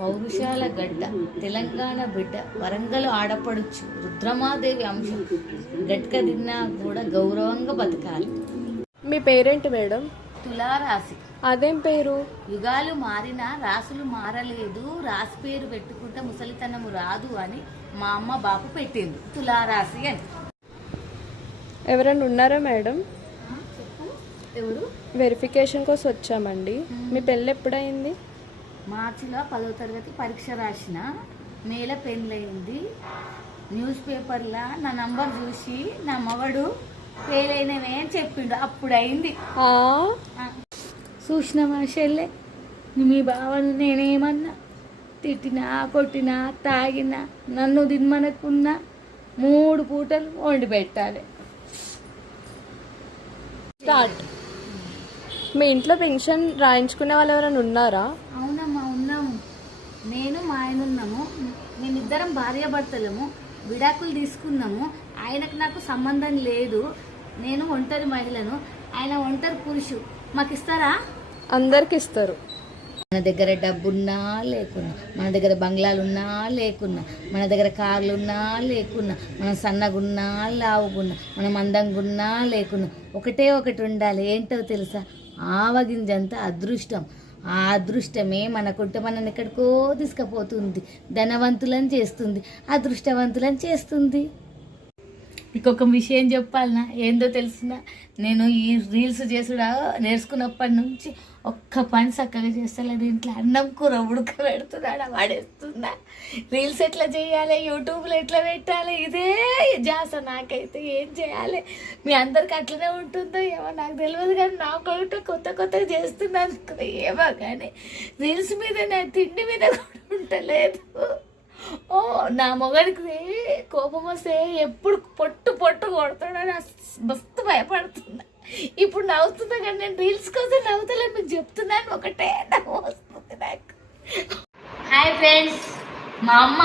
పౌరుషాల గడ్డ తెలంగాణ బిడ్డ వరంగల్ ఆడపడుచు రుద్రమాదేవి అంశం. గట్క తిన్నా కూడా గౌరవంగా బతకాలి. మీ పేరేంటి మేడం? తులారాశి. అదేం పేరు? యుగాలు మారినా రాసులు మారలేదు రాసి పేరు పెట్టుకుంటే ముసలితనము రాదు అని మా అమ్మ బాపు పెట్టింది. తులారాశి అని. ఎవరైనా ఉన్నారా మేడం? ఎవరు? వెరిఫికేషన్ కోసం వచ్చామండి. మీ పెళ్ళి ఎప్పుడైంది మార్చిలో పదో తరగతి పరీక్ష రాసిన మేల పెళ్ళయింది న్యూస్ పేపర్లో నా నంబర్ చూసి నా మగడు ఫెయిల్ అయినవే అని చెప్పిండు. అప్పుడు అయింది ఆ, చూసినవా షెల్లె మీ బావను నేనేమన్నా తిట్టినా కొట్టినా తాగినా నన్ను దిన్మనకున్నా మూడు పూటలు వండి పెట్టాలి. స్టార్ట్. మీ ఇంట్లో పెన్షన్ రాయించుకునే వాళ్ళు ఎవరైనా ఉన్నారా అవునమ్మా ఉన్నాము నేను మా ఆయన ఉన్నాము మేమిద్దరం భార్యాభర్తలము విడాకులు తీసుకున్నాము. ఆయనకు నాకు సంబంధం లేదు. నేను ఒంటరి మహిళను. ఆయన ఒంటరి పురుషు. మాకు ఇస్తారా అందరికి ఇస్తారు మన దగ్గర డబ్బున్నా లేకున్నా మన దగ్గర బంగ్లాలున్నా లేకున్నా మన దగ్గర కార్లున్నా లేకున్నా మనం సన్నగున్నా లావుగున్నా మనం అందంగున్నా లేకున్నా ఒకటే ఒకటి ఉండాలి. ఏంటో తెలుసా? ఆవగింజంత అదృష్టం. ఆ అదృష్టమే మనకుంటే మనల్ని ఎక్కడికో తీసుకుపోతుంది. ధనవంతులను చేస్తుంది. అదృష్టవంతులను చేస్తుంది. ఇంకొక విషయం చెప్పాలనా? ఏందో తెలిసిన నేను ఈ రీల్స్ చేసుడా నేర్చుకున్నప్పటి నుంచి ఒక్క పని చక్కగా చేస్తలేదు ఇంట్లో అన్నం కూర ఉడకబెడుతున్నాడా వాడేస్తున్నా రీల్స్ ఎట్లా చేయాలి యూట్యూబ్లో ఎట్లా పెట్టాలి? ఇదే జాస నాకైతే ఏం చేయాలి? మీ అందరికి అట్లనే ఉంటుందో ఏమో నాకు తెలియదు కానీ నాకు ఒకటి కొత్త కొత్తగా చేస్తున్నాను ఏమో కానీ రీల్స్ మీద నా తిండి మీద కూడా ఉండలేదు ఓ నా మొగడికి కోపం వస్తే ఎప్పుడు పొట్టు పొట్టు కొడతాడని మస్తు భయపడుతున్నా. ఇప్పుడు నవ్వుతున్నా కానీ నేను రీల్స్ కోసం నవ్వుతలే మీకు చెప్తున్నాను ఒకటే నవ్వు వస్తుంది నాకు. హాయ్ ఫ్రెండ్స్ మా అమ్మ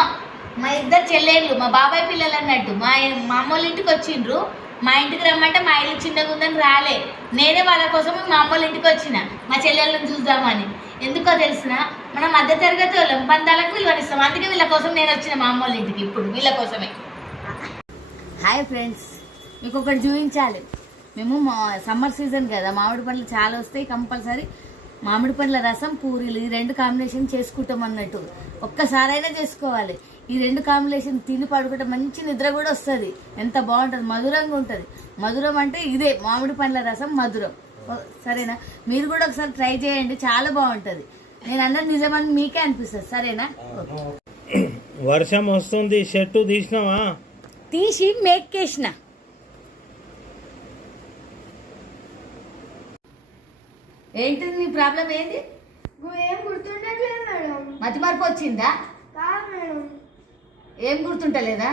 మా ఇద్దరు చెల్లెళ్ళు మా బాబాయ్ పిల్లలు అన్నట్టు మా మా అమ్మ వాళ్ళ ఇంటికి వచ్చిండ్రు. మా ఇంటికి రమ్మంటే మా ఇల్లు చిన్నగా ఉందని రాలే. నేనే వాళ్ళ కోసం మా అమ్మ ఇంటికి వచ్చిన. మా చెల్లెళ్ళని చూద్దామని. ఎందుకో తెలిసిన? మనం మధ్య తరగతి వాళ్ళం. పందాలకు విలువనిస్తాం. అందుకే వీళ్ళ కోసం నేను వచ్చిన మా అమ్మ ఇంటికి ఇప్పుడు. వీళ్ళ కోసమే. Hi friends. మీకు ఒకటి చూపించాలి. మేము మా సమ్మర్ సీజన్ కదా. మామిడి పండ్లు చాలా వస్తాయి కంపల్సరీ. మామిడి పండ్ల రసం పూరీలు ఈ రెండు కాంబినేషన్ చేసుకుంటాం అన్నట్టు. ఒక్కసారైనా చేసుకోవాలి. ఈ రెండు కాంబినేషన్ తిని పడుకుంటే మంచి నిద్ర కూడా వస్తుంది. ఎంత బాగుంటుంది? మధురంగా ఉంటుంది. మధురం అంటే ఇదే మామిడి పండ్ల రసం మధురం. సరేనా? మీరు కూడా ఒకసారి ట్రై చేయండి చాలా బాగుంటుంది. నేను అన్నది నిజమని మీకే అనిపిస్తుంది సరేనా. వర్షం వస్తుంది షర్టు తీసినావా? తీసి మేక్కేసిన ఏంటిది నీ ప్రాబ్లం ఏంటి ఏం గుర్తుండట్లేదు మేడం. మతి మార్పు వచ్చిందా? కాదు మేడం. ఏం గుర్తుంటలేదా?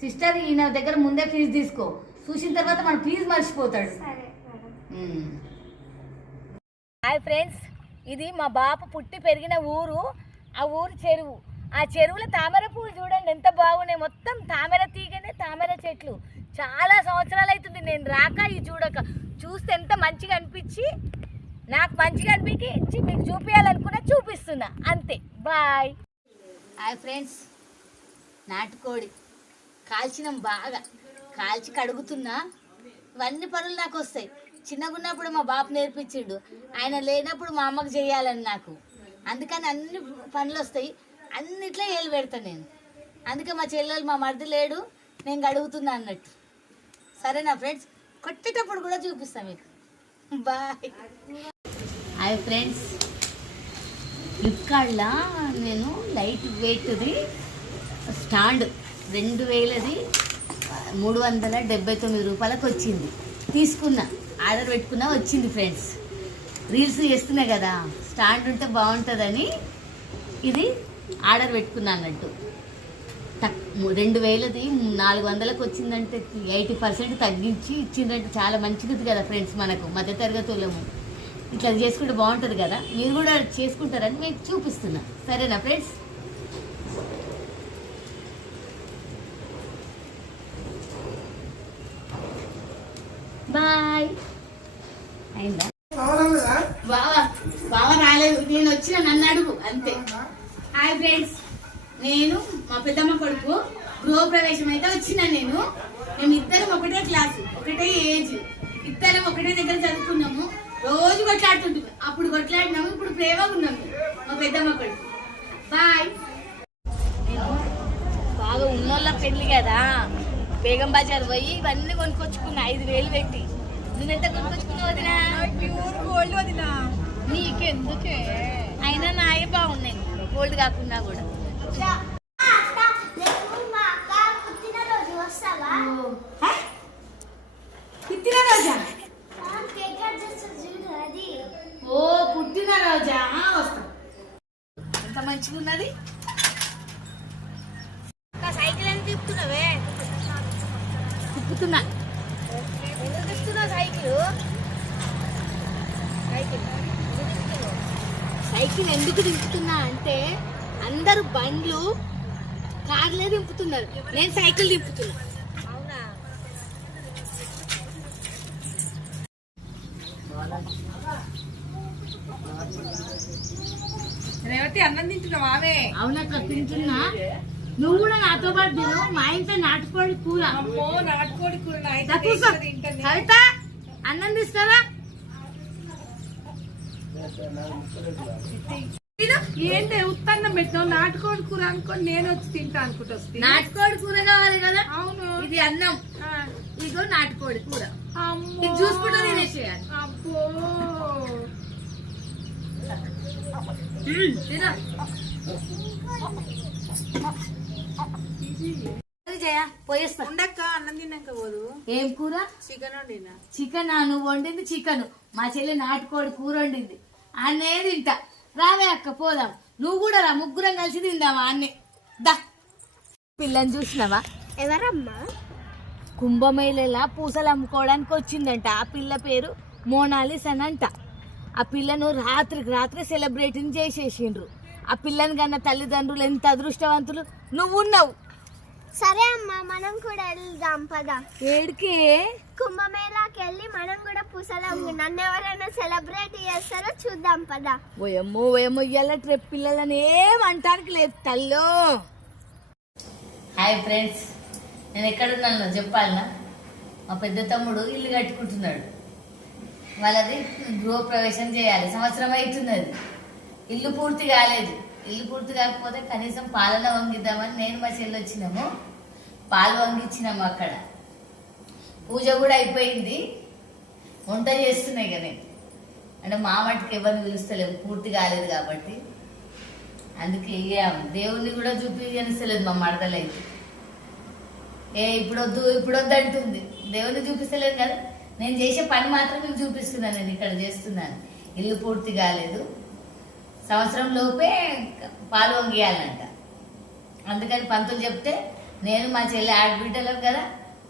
సిస్టర్ ఈయన దగ్గర ముందే ఫీజు తీసుకో. చూసిన తర్వాత మన ఫీజు మర్చిపోతాడు. హాయ్ ఫ్రెండ్స్ ఇది మా బాపు పుట్టి పెరిగిన ఊరు. ఆ ఊరు చెరువు. ఆ చెరువులో తామర పువ్వులు చూడండి ఎంత బాగున్నాయి. మొత్తం తామర తీగనే తామర చెట్లు. చాలా సంవత్సరాలు అవుతుంది నేను రాక ఈ చూడక. చూస్తే ఎంత మంచిగా అనిపించి నాకు మంచిగా అనిపించి మీకు చూపించాలనుకున్నా చూపిస్తున్నా. అంతే. బాయ్. హాయ్ ఫ్రెండ్స్ నాటుకోడి. కాల్చినాం బాగా. కాల్చి కడుగుతున్నా. ఇవన్నీ పనులు నాకు వస్తాయి. చిన్నగా ఉన్నప్పుడు మా బాపు నేర్పించిండు. ఆయన లేనప్పుడు మా అమ్మకు చేయాలని నాకు. అందుకని అన్ని పనులు వస్తాయి. అన్నిట్లో ఏలు పెడతాను నేను. అందుకే మా చెల్లెలు మా మరిది లేడు. నేను గడుగుతున్నా అన్నట్టు. సరేనా ఫ్రెండ్స్? కొట్టేటప్పుడు కూడా చూపిస్తాను మీకు. బాయ్. Hi friends. ఫ్లిప్కార్ట్లో నేను లైట్ వెయిట్ది స్టాండ్ రెండు వేలది మూడు వందల డెబ్బై తొమ్మిది రూపాయలకు వచ్చింది. తీసుకున్నా ఆర్డర్ పెట్టుకున్నా వచ్చింది ఫ్రెండ్స్. రీల్స్ చేస్తున్నా కదా స్టాండ్ ఉంటే బాగుంటుందని ఇది ఆర్డర్ పెట్టుకున్నా అన్నట్టు. తక్ రెండు వేలది నాలుగు వందలకు వచ్చిందంటే ఎయిటీ పర్సెంట్ తగ్గించి ఇచ్చిందంటే చాలా మంచిది కదా ఫ్రెండ్స్ మనకు మధ్య తరగతులము వాళ్ళము ఇట్లా చేసుకుంటే బాగుంటుంది కదా. మీరు కూడా చేసుకుంటారని మీకు చూపిస్తున్నా. సరేనా ఫ్రెండ్స్ బాయ్ అయిందా బావా బావ రాలేదు నేను వచ్చిన నన్ను అడుగు అంతే హాయ్ ఫ్రెండ్స్ నేను మా పెద్దమ్మ కొడుకు గృహ ప్రవేశం అయితే వచ్చిన నేను. మేము ఇద్దరం ఒకటే క్లాసు ఒకటే ఏజ్ ఇద్దరం ఒకటే దగ్గర చదువుకున్నాము. రోజు కొట్లాడుతుంటాము అప్పుడు కొట్లాడినాము ఇప్పుడు ప్రేమగా ఉన్నాము మా పెద్దమ్మ కొడుకు. బాయ్ బాగా ఉన్నోళ్ళ పెళ్ళి కదా. బేగం బజార్ పోయి ఇవన్నీ కొనుక్కొచ్చుకున్నా ఐదు వేలు పెట్టి. నువ్వెంత కొనుక్కొచ్చుకున్నావు వదినా? ప్యూర్ గోల్డ్ వదినా. నీకెందుకే? అయినా నాయే బాగున్నాయి. గోల్డ్ కాకుండా కూడా. పుట్టినరోజు? ఓ పుట్టిన రోజా వస్తా. ఎంత మంచిగా ఉన్నది? సైకిల్ ఎంత తిప్పుతున్నావే. తిప్పుతున్నా ఎందుకు తిప్పుతున్నావు సైకిల్ సైకిల్ ఎందుకు దింపుతున్నా అంటే అందరూ బండ్లు కార్లే దింపుతున్నారు. నేను సైకిల్ దింపుతున్నా. రేవతి అన్నం తింటున్నావు అవునక్క తింటున్నా. నువ్వు కూడా నాతో పాటు తిను. మా ఇంట్లో నాటుకోడి కూర. అమ్మో నాటుకోడి కూర కవిత అన్నం తీస్తారా ఏంటి ఉత్తన్నం పెట్టినావు? నాటుకోడి కూర అనుకొని నేను వచ్చి తింటా అనుకుంటా వస్తే. నాటుకోడి కూర కావాలి కదా? అవును. ఇది అన్నం. ఆ, ఇదిగో నాటుకోడి కూర. అమ్మో. ఇది చూసుకుంటూ అబ్బో. అన్నం తిన్నాక పోదు. ఏం కూర? చికెన్ వండినా. చికెన్? నువ్వు వండింది చికెన్. మా చెల్లి నాటుకోడి కూర వండింది. అన్నే తింటా. రావే అక్క పోదాం. నువ్వు కూడా రా ముగ్గురం కలిసి తిందామా అన్నే. దా. పిల్లని చూసినావా? ఎవరమ్మా? కుంభమేళలా పూసలు అమ్ముకోవడానికి వచ్చిందంట. ఆ పిల్ల పేరు మోనాలిస్ అని అంట ఆ పిల్లను రాత్రికి రాత్రి సెలబ్రేటింగ్ చేసేసిండ్రు. ఆ పిల్లని కన్నా తల్లిదండ్రులు ఎంత అదృష్టవంతులు? నువ్వున్నావు. సరే అమ్మా మనం కూడా వెళ్దాం పద. ఏడికే? కుంభమేళాకి వెళ్ళి మనం కూడా పూసలం. నన్ను ఎవరైనా సెలబ్రేట్ చేస్తారో చూద్దాం పద. ఓయమ్మో ఓయమ్మో ఇయ్యాల ట్రిప్ పిల్లలని ఏమంటానికి లేదు తల్లో. హాయ్ ఫ్రెండ్స్ నేను ఎక్కడున్నాను చెప్పాలనా? మా పెద్ద తమ్ముడు ఇల్లు కట్టుకుంటున్నాడు. వాళ్ళది గృహప్రవేశం చేయాలి. సంవత్సరం అవుతుంది అది ఇల్లు పూర్తి కాలేదు. ఇల్లు పూర్తి కాకపోతే కనీసం పాలలో వంగిద్దామని నేను మా చెల్లి వచ్చినాము. పాలు వంగిచ్చినాము అక్కడ. పూజ కూడా అయిపోయింది. వంట చేస్తున్నాయి కదా. అంటే మా మట్టుకు ఎవరిని పిలుస్తలేము. పూర్తి కాలేదు కాబట్టి. అందుకే ఇక దేవుణ్ణి కూడా చూపించనిస్తలేదు మా మడతలైతే ఏ ఇప్పుడు వద్దు ఇప్పుడు వద్దు అంటుంది. దేవుణ్ణి చూపిస్తలేదు కదా. నేను చేసే పని మాత్రం మీకు చూపిస్తున్నాను నేను ఇక్కడ చేస్తున్నాను. ఇల్లు పూర్తి కాలేదు. సంవత్సరం లోపే పాలు వంగియాలంట. అందుకని పంతులు చెప్తే నేను మా చెల్లి ఆడబిడ్డలం కదా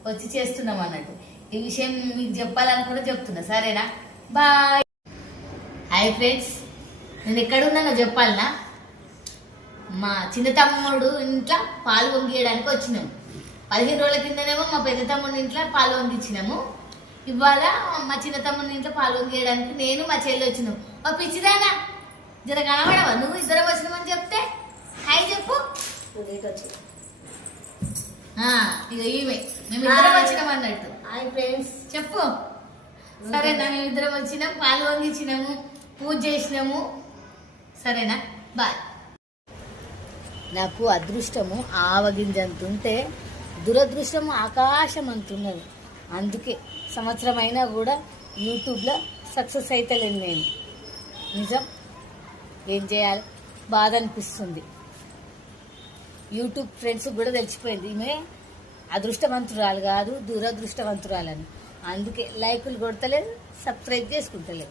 వచ్చి చేస్తున్నాం అన్నట్టు. ఈ విషయం మీకు చెప్పాలని కూడా చెప్తున్నా. సరేనా? బాయ్. హాయ్ ఫ్రెండ్స్ నేను ఎక్కడున్నానో చెప్పాలనా? మా చిన్న తమ్ముడు ఇంట్లో పాలు వంగియడానికి వచ్చినాము పదిహేను రోజుల కిందనేమో మా పెద్ద తమ్ముడి ఇంట్లో పాలు వంగించినాము ఇవాళ మా చిన్న తమ్ముడి ఇంట్లో పాలు వంగియడానికి నేను మా చెల్లి వచ్చినాం. ఓ పిచ్చిదానా? జర కనబడవా? నువ్వు ఇద్దరం వచ్చినామని చెప్తే? హాయ్ చెప్పు. ఇక ఈమె. మేము ఇద్దరం వచ్చినాం అన్నట్టు. Hi friends. చెప్పు. సరేనా మేము ఇద్దరం వచ్చినాం పాలు వంగించినాము పూజ చేసినాము. సరేనా? బాయ్. నాకు అదృష్టము ఆవగింజంత ఉంటే దురదృష్టము ఆకాశం అంటున్నది అందుకే సంవత్సరం అయినా కూడా యూట్యూబ్లో సక్సెస్ అవుతలేను నేను. నిజం? ఏం చేయాలి? బాధ అనిపిస్తుంది. యూట్యూబ్ ఫ్రెండ్స్ కూడా తెలిసిపోయింది. ఈమె అదృష్టవంతురాలు కాదు దురదృష్టవంతురాలని. అందుకే లైకులు కొడతలేదు సబ్స్క్రైబ్ చేసుకుంటలేదు.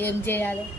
ఏం చేయాలి?